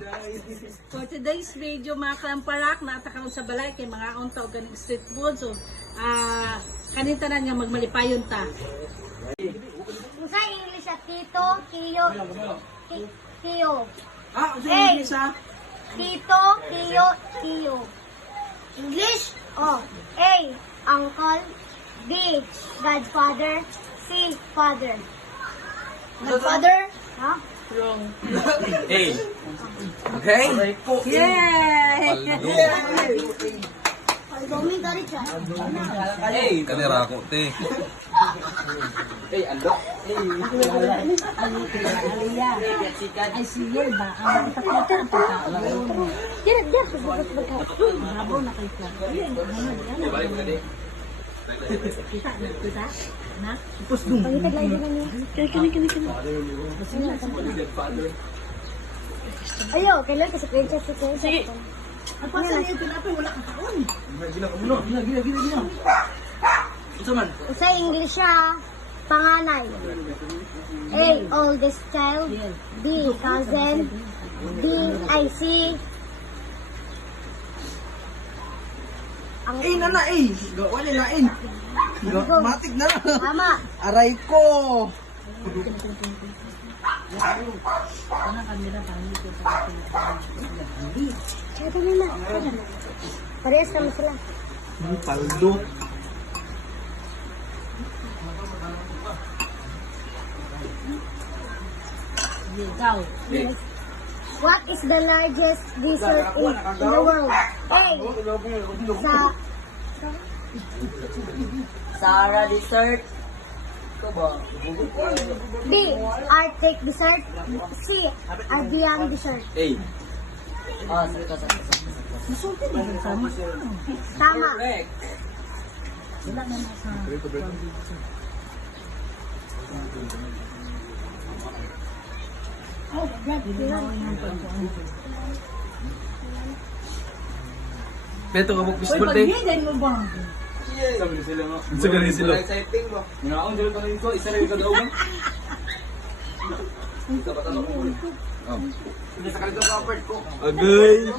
For today's video, mga kalamparak, natakang sa balay kay mga unta o ganing street food. So, kanita na nga magmalipayon ta. Sa English at Tito, Kiyo, Kiyo. Ah, sa English ha? Tito, Kiyo, Kiyo. English? Oh. A. Uncle. B. Godfather. C. Father. Godfather? Ha? Wrong. Hey. Okay? Yay! Domin dari siya. Hey. Kanira ako, te. Hey, ando. Aliyah. Ay, sige ba? Ang itakita ang pagkakaroon. Diyan, diyan. Pagkakabagkakabagkak. Bravo na kayo ka. Balik mo na din. Kita? Kita? Na? Pangitag lang din niya. Kini. Ayo, kailan kasi princess si Princess. Sige. Ang pasa niya tinapay, wala kang taon. Gina. Ito man. Sa English siya, panganay. A. Oldest child. B. Cousin. D. I. C. Ang Nana, wala na, Matik na. tama. Aray ko. Anong kamera pa nito sa Ito na. Parehas kami sila. Paldo. ikaw? What is the largest desert in the world? A. Sahara Desert. B. Arctic desert. C. Arabian desert. Hey. Masulti na rin sa mga. Tama. Wala na nasa. Oh, God. Beto ka mo Uy, baseball, te. pag-hiday mo ba? Sabi na sila nga. Sa galing sila. Exciting ba? Minaon dito tanin ko, isa rin ka daw ba? Isa pa tanong ko. Oh. Hindi sa kalito covered ko. Agay.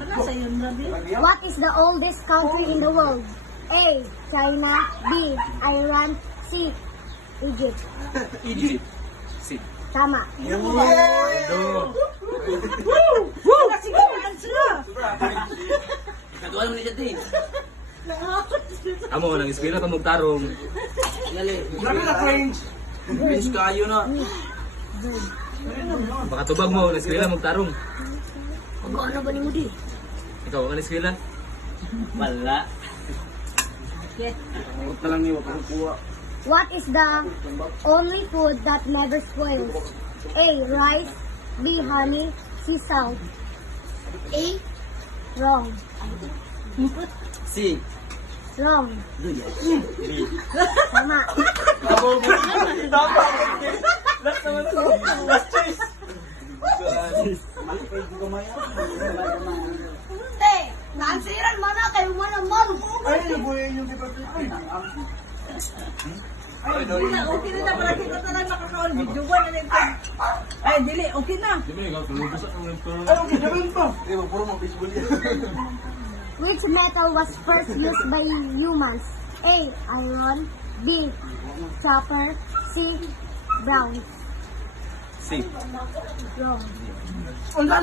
Ano sa yun, Rabi? What is the oldest country in the world? A. China. B. Iran. C. Egypt. Egypt. Tama. Sige, maan sila. Katuan mo niya din. Amo, nang eskwela pa magtarong. Grabe na French. French kayo na. Baka tubag mo, nang eskwela magtarong. Ano ba ni Moody? Ikaw, ka nang eskwela? Wala. Okay. Huwag ka lang niyo, kukuha. What is the only food that never spoils? A. Rice. B. Honey. C. Salt. A. Wrong. Si. Wrong. Tama. Last naman ako. Last choice. Te, nansiran mo na kayo mo naman. Ay, nabuhay yung diba? Okay na pala kita talang nakakaon. Video one na nito. Ay, dili. Okay na. Anong ginawan pa? Di ba, puro mga baseball yan. Which metal was first used by humans? A. Iron. B. Copper. C. Bronze. Si. Wrong.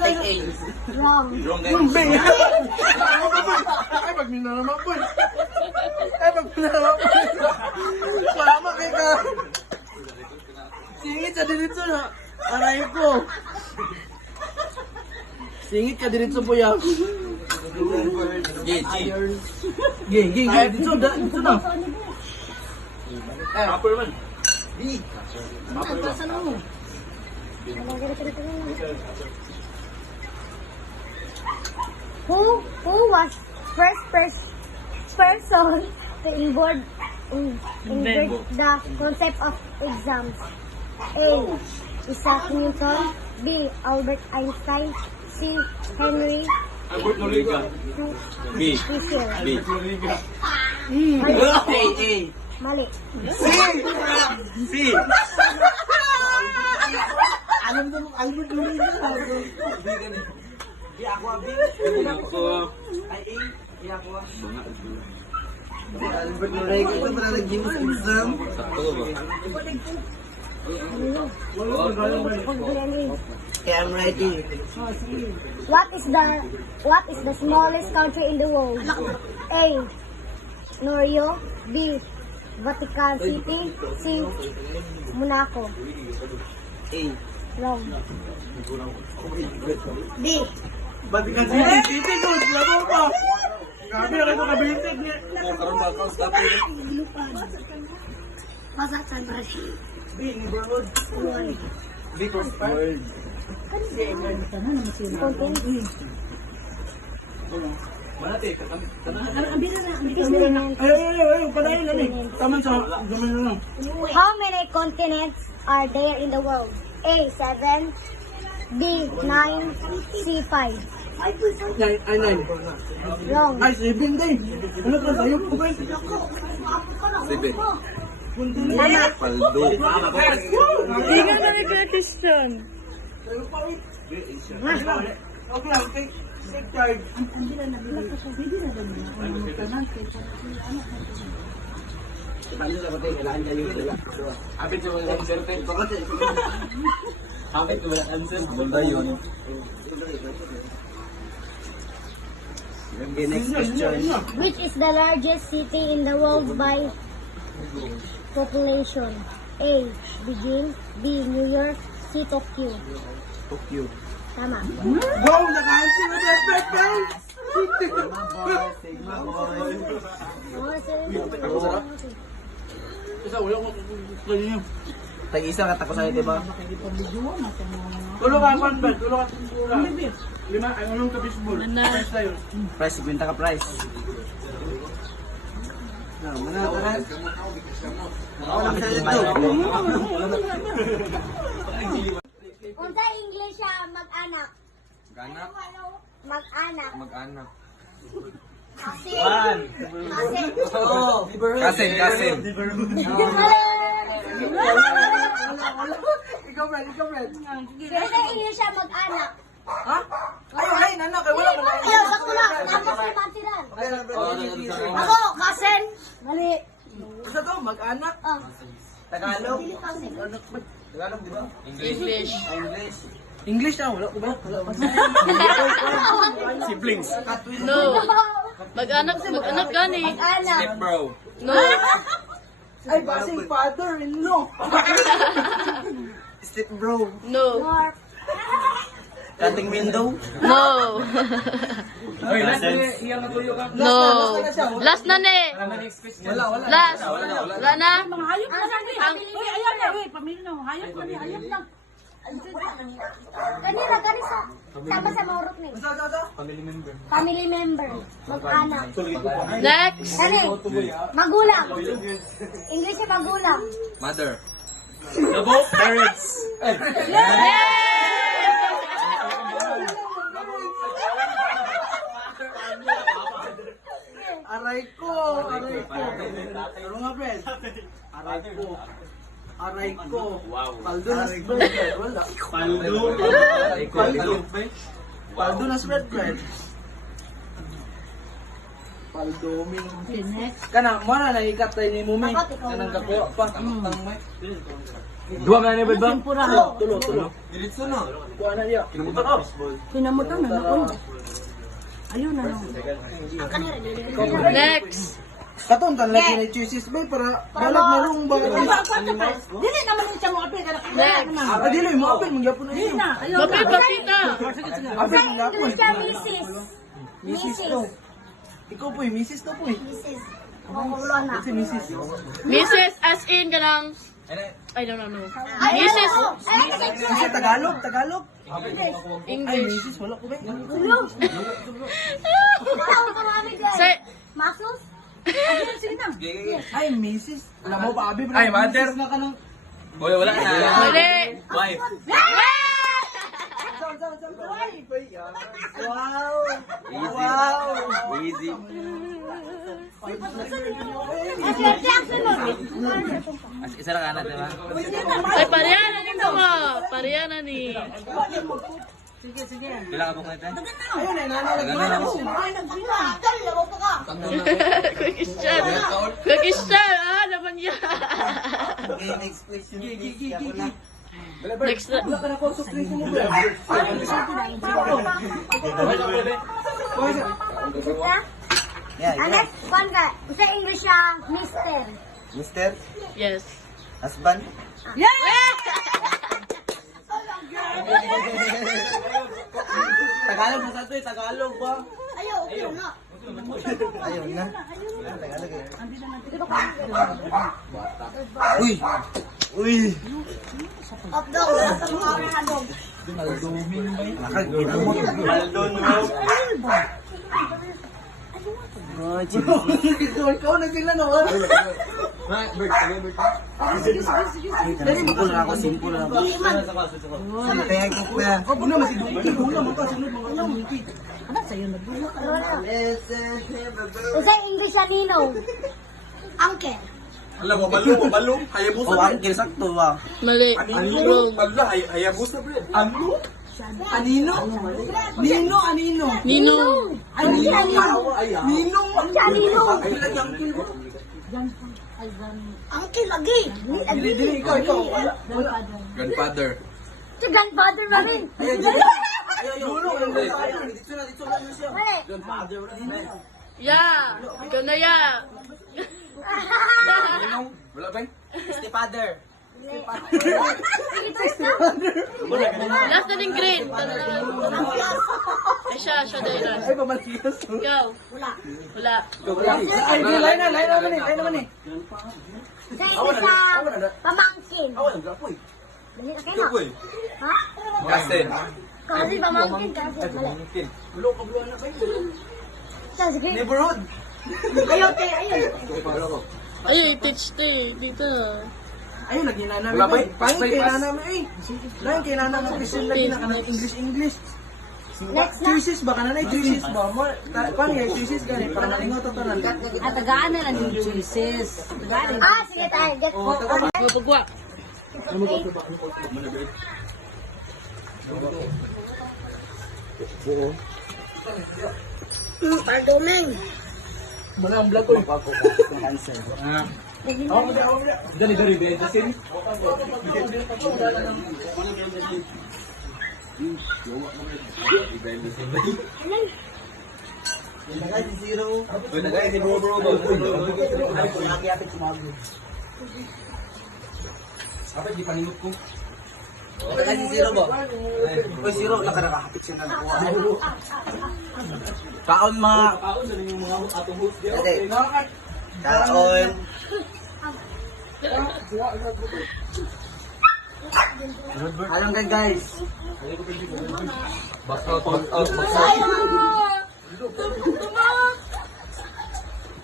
Take A. Wrong. Wrong guys. Ay, pag minanaman po. Ay, pag minanaman po. Malama kay ka. Singit ka diretso na. Aray ko. Singit ka diretso po yan. G. Dito na. Upper man. B. Pasan mo. Who was first person to invent the concept of exams? A. Isaac Newton. B. Albert Einstein. C. Henry Albert Noriga. B. Fisher. B. Mali. Mali. Si. Alam mo, Albert Lorena. Albert Lorena, ito pala nag-gym sa exam. Sakto ba? Yeah, I'm ready. What is the smallest country in the world? A. Norio. B. Vatican City. C. Monaco. A. Wrong. D. Vatican City, City good. Labo pa. Grabe, ako kabintig niya. Masa San Brazil. B, neighborhood. B, world. Continent. Ayun, palayan na eh. Tama sa gamin na lang. How many continents are there in the world? A. 7. B. 9. C. 5. Ay, 9. Wrong. Ay, 7 din. Ano ka, sa'yo po ba? 7. Tama. Paldo. Okay, okay. Take charge. Habit yung walang answer, te. Habit yung walang answer. Bunda yun. Okay, next question. Which is the largest city in the world by population? A. Beijing. B. New York. C. Tokyo. Tokyo. Tama. Go! Naka-answer na perfect, guys! Isa, wala ko kanina. Tag-isa ka tako sa'yo, diba? Tulo ka, man, Ben. Tulo ka, tulo. Lima, ay unong ka baseball. First tayo. Price, kwenta ka price. Mana, tara. Ako lang sa ito. Unsa English siya mag-anak? Ganak, Mag-anak. mag-anak. Kasi. One. Kasi. Oh, kasin, kasin. Ikaw, Fred, ikaw, Fred. Unsa English siya mag-anak? Ha? Ay, nana, kay wala ko na. Ayaw, sakto lang. Tapos may matiran. Ako, kasen. Mali. Isa to, mag-anak. Oh. Tagalog. Kasen. Tagalog, di ba? English. English. English na, wala ko ba? Siblings. No. Mag-anak gani. Mag-anak. Step bro. No. Ay, basing father-in-law. Step bro. No. North. Cutting window. No. Ay, last iyang natuyo ka. No. Last na ni. Next question. Last. Wala na. Mga hayop na lang eh. Uy, ayan na. Uy, pamilya na. Hayop na eh. Hayop lang. Kanina, kanisa. Sama sa Morok ni. Family member. Mag-anak. Next. Kani? Magulang. English na magulang. Mother. Labo, parents. Aray ko, aray ko. Ano nga, Fred? Aray ko. Aray ko. Paldo na spread, Fred. Wala. Paldo. Paldo. Paldo na spread, Fred. Paldo, Ming. Okay, next. Kana, mana na ikat tayo ni Muming. Bakit ikaw Kanang na? kakuha pa. Tang may. Dua man ni ba? Tempura. Tulo. Diretso na. Kuha na niya. Kinumutan ko. Pinamutan na ako. Ayun na. Ang kanira, dili. Next. Katon tan lagi ni cheeses bay para balag marong ba. Dili naman yung siya mo apil. Next. Ah, dili mo apil magyapon na Dili yun. na. Ayaw Mapil na. pakita. Apil magyapon. English siya Mrs. Mrs. Mrs. to. Ikaw po, Mrs. to po eh. Mrs. Magulang na. Si Mrs. Mrs. as in kanang I don't know. Ay, Mrs. ano? Ay, ano sa Kasi Tagalog, Tagalog. Ay, English. Mrs. Wala ko ba? Wala ko kumamig guys. Say, Masus? Ayun, sige na. Ay, Mrs. Alam mo pa, Abi, bro. Ay, mother. Mrs. na ka ng... Boy, wala na. Mali. Wife. Wow! Wow! Easy. Swerte ang sunod. Isa lang anak, diba? Ay, pariyan. nga. Pareha na ni. Sige, sige. Kailangan ko ngayon. Ayun eh, nanalagyan ako. Kuya Christian. Kuya Christian, naman yan. Okay, next question. Ako na. Next na. Wala ka na concentration mo, bro. Yeah, Ang next one ka, sa English siya, Mr. Mister, Yes. husband. Tagalog mo sa ito eh, Tagalog ba? Ayaw, okay na. Ayun na. Tagalog eh. Uy! Uy! Hotdog, sa mga hotdog. Nakagina mo. Aldon mo. Ikaw na sila no. Simple na ako, simple na ako. Kaya ko kuya. Oh, buna masih dula mo ka sunod mga dungki. Ano sa'yo nagbulo ka? Sa English siya, Nino. Uncle. Alam mo, balo. Hayabusa. Oh, ang sakto ba? Mali. Wrong. Hayabusa, bre. Ano? Anino? Nino, anino. Nino. Anino. Nino. Anino. Ay, gan. Uncle lagi. Dili, ikaw. Grandfather. Si grandfather ba rin? Dulo, dito na siya. Mali. Yeah. Ikaw na ya. Wala ba? Stepfather. Sige, first na. Last na din grade. Ay siya dahil last. Ay, pamalikas. Ikaw. Wala. Ay, lain naman eh. Sa English siya, pamangkin. Awan, gapoy. Dali na kayo. Ha? Cousin. Kasi pamangkin kasi. Mali. Bulo ka bulo na kayo. Sige. Neighborhood. Ayaw, te, ayaw. Ay, teach te. Dito. Ayun, lagi na namin. Pahin kay na namin eh. Lain kay na namin. Kasi lagi na ka ng English. Next na. Choices ba? Kananay choices ba? Paano yung choices gani? Para malingaw to tanan. At tagaan na lang yung choices. Tagaan. Sige tayo. Get po. Mapagwa. Parduming. Mana ang vlog ko. Dari, bedasin. Nagay si Zero. Nagay si Bro. Laki-apit sumago. Apa di panimot ko? Nagay si Zero ba? Oy, Zero, nakakapit siya na nakuha. Kaon mga... Kaon na yung mga atong host. Kaon. Alam kayo guys. Box out.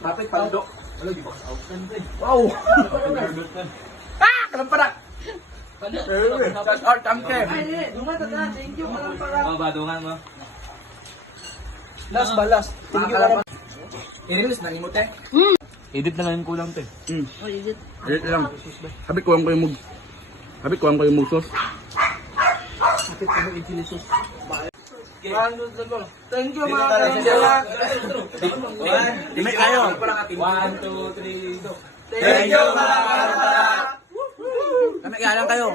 Kapit paldo. Ano di box out? Wow. Kalamparak. Shout out Tamke. Ay, dungan ta tanan. Thank you para. Badungan mo. Last ba last? Thank you para. I-release na ni mo te. Edit na lang yung kulang te. Edit lang. Habit ko ang ko yung musos. Thank you mga kaibigan. Dimay kayo. 1, 2, 3, go. Thank you mga karapara. Kami kayo.